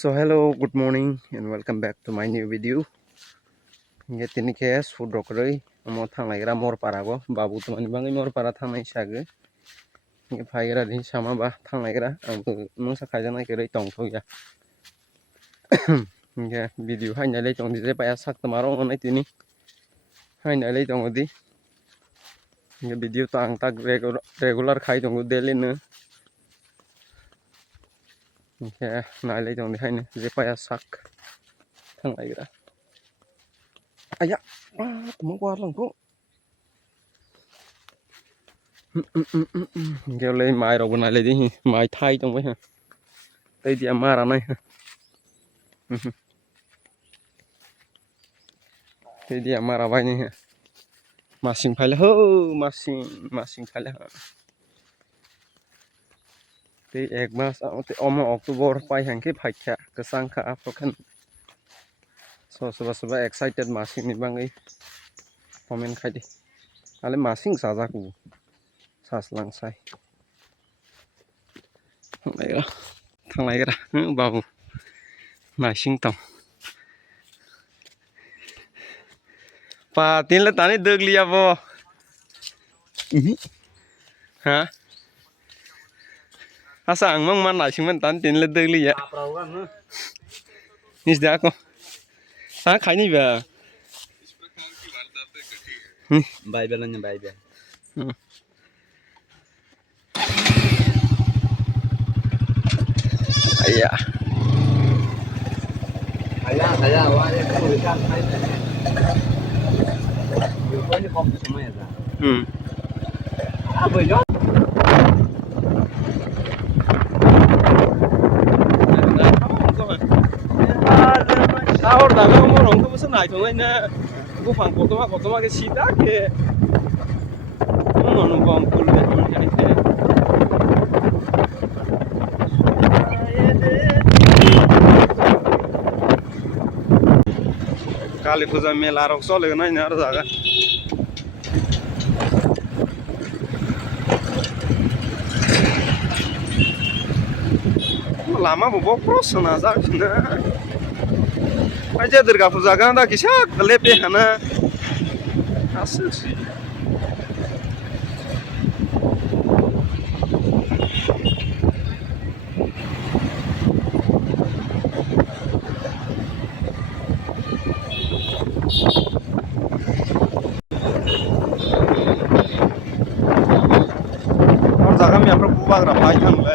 So hello, good morning and welcome back to my new video. Get ini case food rokerai mau thanglaigra morparago babu tumani bangai morpara thangnai sage. Nge phaigra din sama ba thanglaigra ambo mungsa khajana kerai tongthoya. Nge video haina lei tong dije paya sak tamaro onai tini. Haina lei tong odi. Nge video tang tak regular khai tong daily ne. Nge nai lei tong di haina dije paya sak thanglaigra. Aya, temo qua lang po. Kêu lên mai rồi bên này lên đi mai thay trong với ha đây thì mà ra này đây thì mà ra vai này mà xin phải là hơ mà xin phải là thì ek mas thì October phải hàng cái phải chả cái sang cả African so so excited mà xin đi bang ấy comment khai đi ale mà xin sao ra cụ sao lang sai thằng này cái đó bao mà sinh tông pa tin là tani được liya bo hả asa ang mang man lại sinh tan tin là được liya nis đã có sáng khai như vậy bài bên anh bài bên ayah saya awak ni kan bukan saya bukan ni kau semua ya apa je sao đó cái ông nó cũng sắp này thôi anh nè cũng phản cổ tôi cái xịt đá kìa nó vòng cùi lên nó chạy thế kali puja mela rok so le nai na jaga lama bo cross na za na aja durga puja ga da kisa lepe hana assi jaga mi apro bubagra pai thangle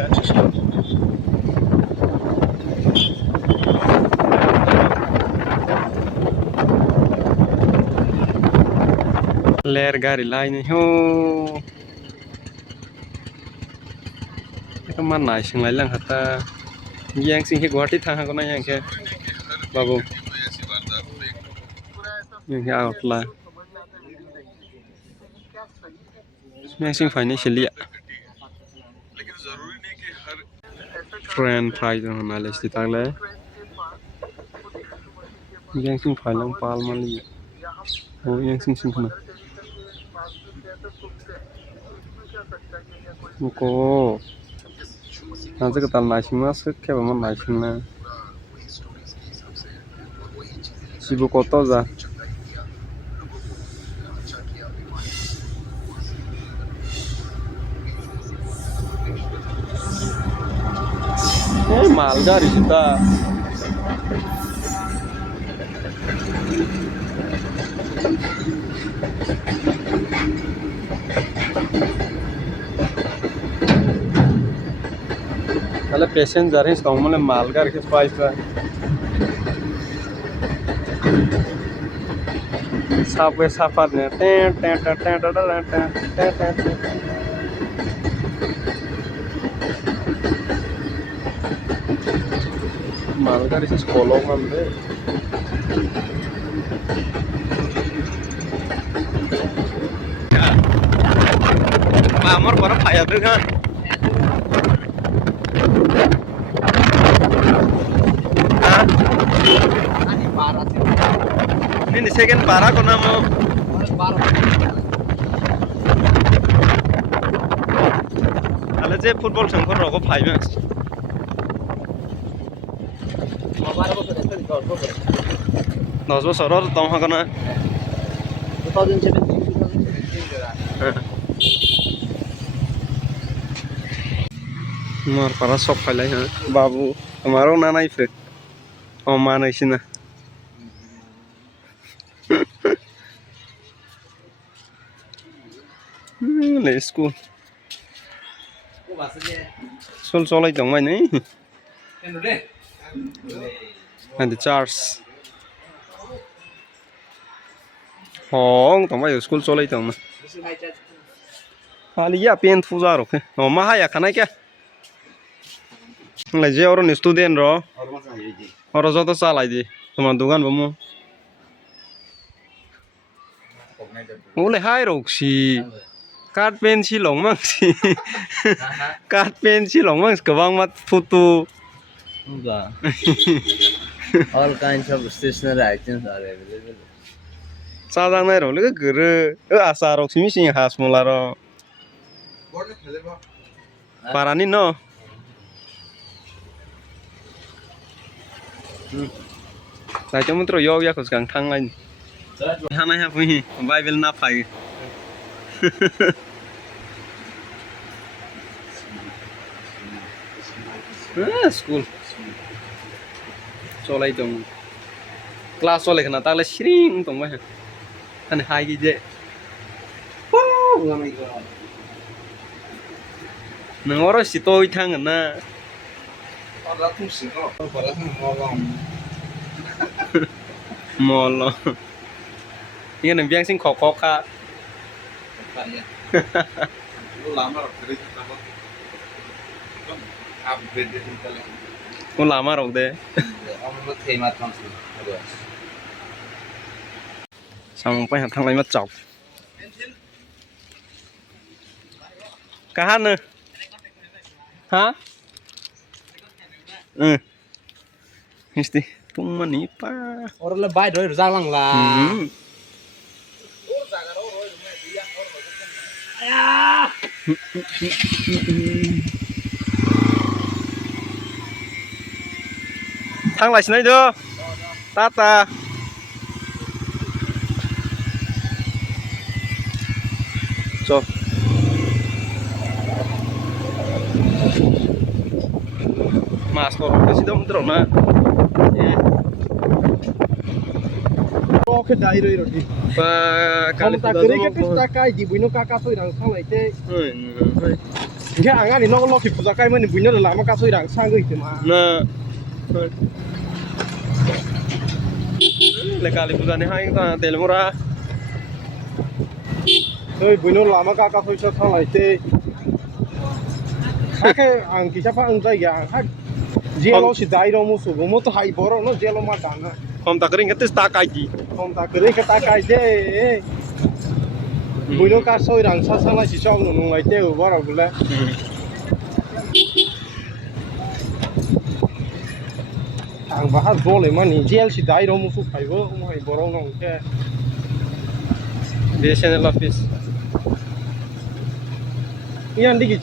ler gari line ho cái man này sinh lại lang hata yang sing he Guwahati thang ko na yang ke babu yang outla yang sing financially friend price na le sti tang le yang sing phai lang pal mali o yang sing khna ko na这个单来行吗？是开我们来行呢？是不过多少？Malgari sudah. Kalau passenger ini setengah malam malgar ke spice subway safarnya malgar itu sekolongan deh amor para payah tuh kan ini second para ko na mo ala je football sangkor rogo 5 match 10 বছৰৰ দম হাক না 2017 मोर पारा सब खाइलाय हा बाबू हमारो ना नाइफे ओ मानैसिना ले स्कुल स्कुल चलाय दं माय नै and the charts hong tong mai school चलाय दं खाली या पेन फुजा रखे ओ मा हाया खानाय के lai je oro ni student ro oro joto chalai di tomar dogan bomo ole hai roksi card pencil long mang si card pencil long mang gobang mat photo all kinds of stationery items are available sajang nai ro le gere asa rok simi sing has mola ro parani no lại cho mình trôi yoga cũng càng thăng lên hai này hai mươi vài bên nắp phải school cho lại trong class cho lại cái ta lại sering trong mấy anh hai cái gì nâng ở đó chỉ tôi thăng na molo ini kan biang sing kokok kak lama rồi deh sampai thằng này mất chọc cả hai nữa hả mesti tung mani pa orang lebay doi jalang lah thằng lại xin chưa tata so mas kok kasih dong terus na cái đầy rồi đi. Không ta cứ đi cái ta cái gì bùi nó cá sôi đằng sang lại thế. Cái anh ấy nó kịp ra cái mình bùi nó làm cá sôi đằng sang cái gì mà. Nè. Lại kali puja này hai ta tel mura. Thôi bùi nó làm cá sôi sang lại thế. Cái anh kia chắc anh trai à anh Jelo si dai ro musu mo to hai boro no jelo ma dana Om tak kering ketis tak kaji. không ta cứ cái ta cái thế bùi nó cá sôi đằng sang sang lại chỉ cho nó lại thế ở boro bule ang bahas boleh mani jel si dai ro musu hai bo mo hai boro no ke BSNL office. iyan digi